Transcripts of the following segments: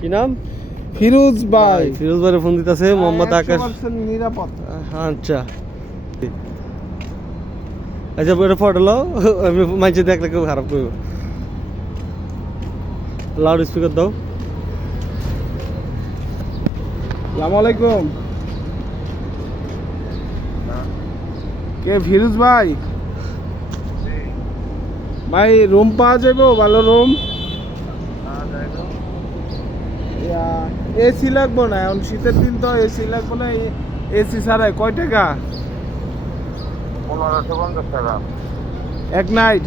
কি নাম? ফিরোজ ভাই। ফিরোজ ভাইয়ের ফোন দিতেছে মোহাম্মদ আকাশ। 100% নিরাপদ। আচ্ছা আচ্ছা এটা ফটো লাও, আমি মাইছে দেখলে কেউ খারাপ করবো। লাউড স্পিকার দাও। আসসালামু আলাইকুম। কে ফিরোজ ভাই? ভাই রুম পাওয়া যাবে? ভালো রুম? এসি লাগবো না, এখন শীতের দিন তো এসি লাগবো না। এসি ছাড়াই কয় টাকা? 1550 টাকা এক নাইট?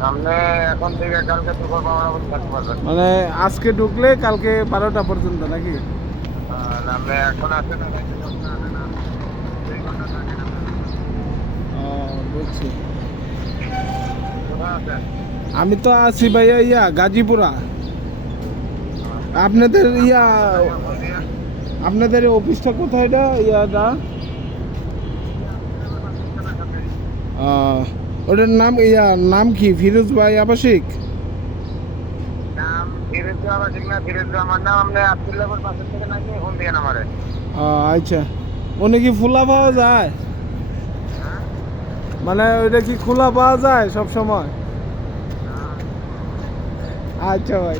সামনে এখন থেকে কালকে দুপুর 12টা পর্যন্ত থাকতে পারবেন। মানে আজকে ঢুকলে কালকে 12টা পর্যন্ত নাকি? আর আপনি এখন আসেন না, রাতে 10টা আসেন না, 2 ঘন্টা থাকেন আপনার। বুঝছি। কোথায় আছেন? আমি তো আছি ভাইয়া গাজীপুরা। আপনাদের আপনাদের অফিসটা কোথায়? এটা ওটার নাম কি? ফিরোজ ভাই আবাসিক? নাম ফিরোজ আবাসিক না, ফিরোজ আমার নাম। আপনি আব্দুল্লাহপুর পাশের থেকে নাকি ফোন দিয়ে আমারে। আচ্ছা, ওনে কি খোলা পাওয়া যায়? মানে ওইটা কি খোলা পাওয়া যায় সব সময়? আচ্ছা ভাই।